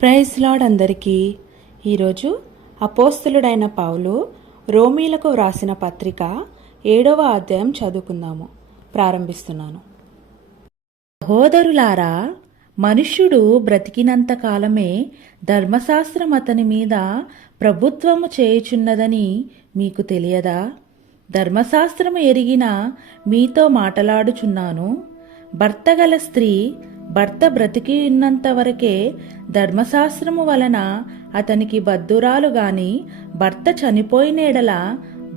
Praise lord అందరికీ. ఈరోజు అపోస్తలుడైన పౌలు రోమీలకు వ్రాసిన పత్రిక 7వ అధ్యాయం చదువుకుందాము. ప్రారంభిస్తున్నాను. సహోదరులారా, మనుష్యుడు బ్రతికినంత కాలమే ధర్మశాస్త్రం అతని మీద ప్రభుత్వము చేయుచున్నదని మీకు తెలియదా? ధర్మశాస్త్రము ఎరిగిన మీతో మాటలాడుచున్నాను. భర్త గల స్త్రీ భర్త బ్రతికి ఉన్నంత వరకే ధర్మశాస్త్రము వలన అతనికి బద్ధురాలు గాని, భర్త చనిపోయినేడల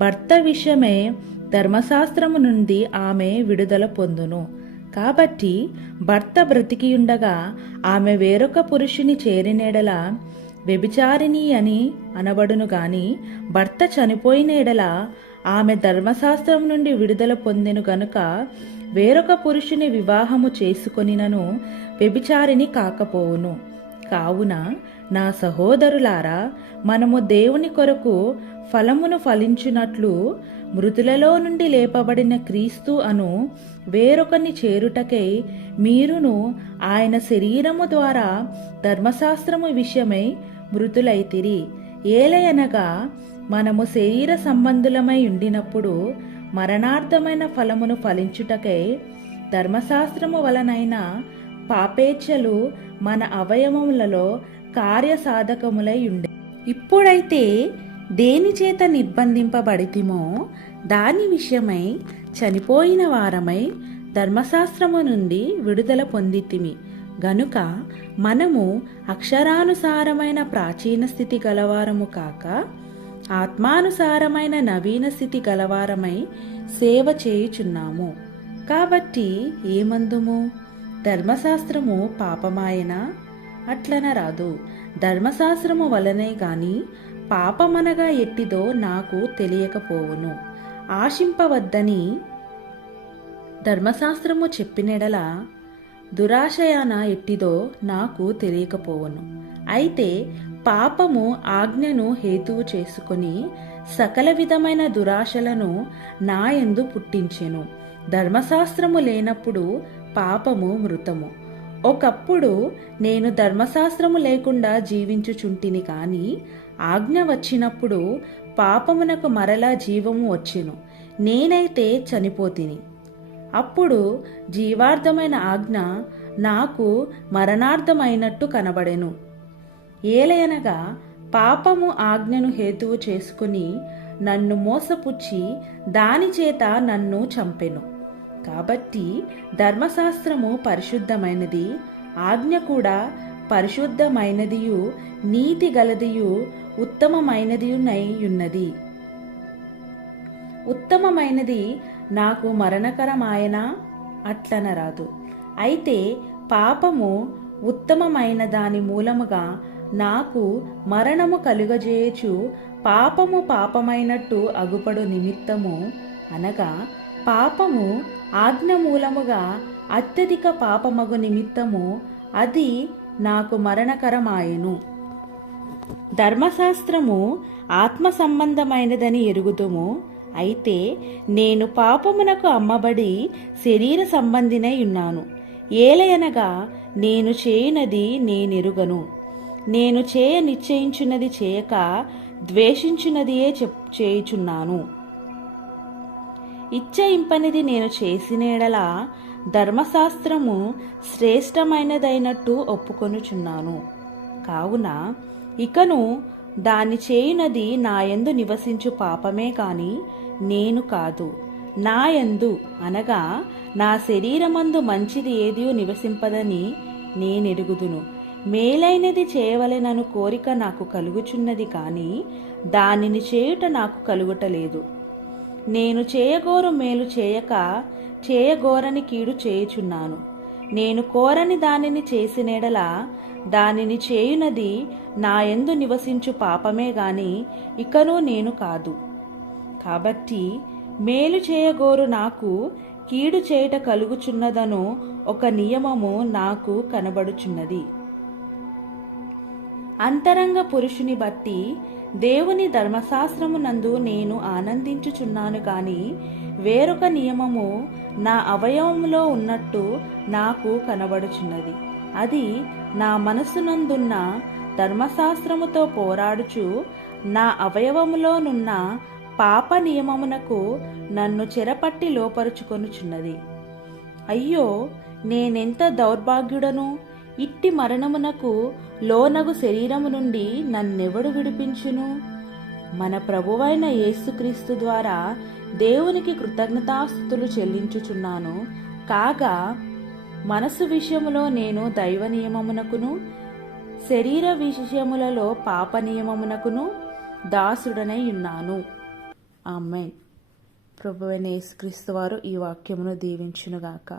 భర్త విషయమే ధర్మశాస్త్రము నుండి ఆమె విడుదల పొందును. కాబట్టి భర్త బ్రతికియుండగా ఆమె వేరొక పురుషుని చేరినేడల వ్యభిచారిణి అని అనబడును గాని, భర్త చనిపోయినేడల ఆమె ధర్మశాస్త్రం నుండి విడుదల పొందెను గనుక వేరొక పురుషుని వివాహము చేసుకొనినను వ్యభిచారిణి కాకపోవును. కావున నా సహోదరులారా, మనము దేవుని కొరకు ఫలమును ఫలించునట్లు మృతులలో నుండి లేపబడిన క్రీస్తు అను వేరొకని చేరుటకై మీరును ఆయన శరీరము ద్వారా ధర్మశాస్త్రము విషయమై మృతులైతిరి. ఏలయనగా మనము శరీర సంబంధులమై ఉండినప్పుడు మరణార్థమైన ఫలమును ఫలించుటకై ధర్మశాస్త్రము వలనైన పాపేచ్ఛలు మన అవయవములలో కార్యసాధకములై ఉండే. ఇప్పుడైతే దేని చేత నిర్బంధింపబడితిమో దాని విషయమై చనిపోయిన వారమై ధర్మశాస్త్రము నుండి విడుదల పొందితిమి గనుక మనము అక్షరానుసారమైన ప్రాచీన స్థితి గలవారము కాక ఆత్మానుసారమైన నవీన స్థితి గలవారమై సేవ చేయుచున్నాము. కాబట్టి ఏమందుము? ధర్మశాస్త్రము పాపమాయనా? అట్లనరాదు. ధర్మశాస్త్రము వలనే గాని పాపమనగా ఎట్టిదో నాకు తెలియకపోవును. ఆశింపవద్దని ధర్మశాస్త్రము చెప్పినెడల దురాశయాన ఎట్టిదో నాకు తెలియకపోవును. అయితే పాపము ఆజ్ఞను హేతువు చేసుకొని సకల విధమైన దురాశలను నాయందు పుట్టించెను. ధర్మశాస్త్రము లేనప్పుడు పాపము మృతము. ఒకప్పుడు నేను ధర్మశాస్త్రము లేకుండా జీవించుచుంటిని కాని ఆజ్ఞ వచ్చినప్పుడు పాపమునకు మరలా జీవము వచ్చెను. నేనైతే చనిపోతిని. అప్పుడు జీవార్థమైన ఆజ్ఞ నాకు మరణార్థమైనట్టు కనబడెను. ఏలయనగా పాపము ఆజ్ఞను హేతువు చేసుకుని నన్ను మోసపుచ్చి దానిచేత నన్ను చంపెను. కాబట్టి ధర్మశాస్త్రము పరిశుద్ధమైనది, ఆజ్ఞ కూడా పరిశుద్ధమైనదియు నీతి గలదియు ఉత్తమమైనదియునై ఉన్నది. ఉత్తమమైనది నాకు మరణకరమాయనా? అట్లనరాదు. అయితే పాపము ఉత్తమమైన దాని మూలముగా నాకు మరణము కలుగజేయచు పాపము పాపమైనట్టు అగుపడు నిమిత్తము, అనగా పాపము ఆజ్ఞ మూలముగా అత్యధిక పాపమగు నిమిత్తము అది నాకు మరణకరమాయెను. ధర్మశాస్త్రము ఆత్మ సంబంధమైనదని ఎరుగుదుము. అయితే నేను పాపమునకు అమ్మబడి శరీర సంబంధినై ఉన్నాను. ఏలయనగా నేను చేయునది నేనెరుగను. నేను చేయ నిశ్చయించున్నది చేయక ద్వేషించున్నదియే చేయుచున్నాను. ఇచ్చయింపనిది నేను చేసినేడల ధర్మశాస్త్రము శ్రేష్టమైనదైనట్టు ఒప్పుకొనుచున్నాను. కావున ఇకను దాని చేయునది నాయందు నివసించు పాపమే కాని నేను కాదు. నాయందు అనగా నా శరీరమందు మంచిది ఏదియో నివసింపదని నేనెరుగుదును. మేలైనది చేయవలెనను కోరిక నాకు కలుగుచున్నది కాని దానిని చేయుట నాకు కలుగుటలేదు. నేను చేయగోరు మేలు చేయక చేయగోరని కీడు చేయుచున్నాను. నేను కోరని దానిని చేసినేడల దానిని చేయునది నాయందు నివసించు పాపమే గాని ఇకను నేను కాదు. కాబట్టి మేలు చేయగోరు నాకు కీడు చేయుట కలుగుచున్నదను ఒక నియమము నాకు కనబడుచున్నది. అంతరంగ పురుషుని బట్టి దేవుని ధర్మశాస్త్రమునందు నేను ఆనందించుచున్నాను గాని వేరొక నియమము నా అవయవములో ఉన్నట్టు నాకు కనబడుచున్నది. అది నా మనసునందున్న ధర్మశాస్త్రముతో పోరాడుచు నా అవయవములోనున్న పాప నియమమునకు నన్ను చెరపట్టి లోపరుచుకొనుచున్నది. అయ్యో, నేనెంత దౌర్భాగ్యుడను! ఇట్టి మరణమునకు లోనగు శరీరము నుండి నన్నెవడు విడిపించును? మన ప్రభువైన యేసుక్రీస్తు ద్వారా దేవునికి కృతజ్ఞతాస్తుతులు చెల్లించుచున్నాను. కాగా మనసు విషయములో నేను దైవ నియమమునకును, శరీర విషయములలో పాప నియమమునకును దాసుడనై ఉన్నాను. ఆమేన్. ప్రభువైన యేసుక్రీస్తు వారు ఈ వాక్యమును దీవించునుగాక.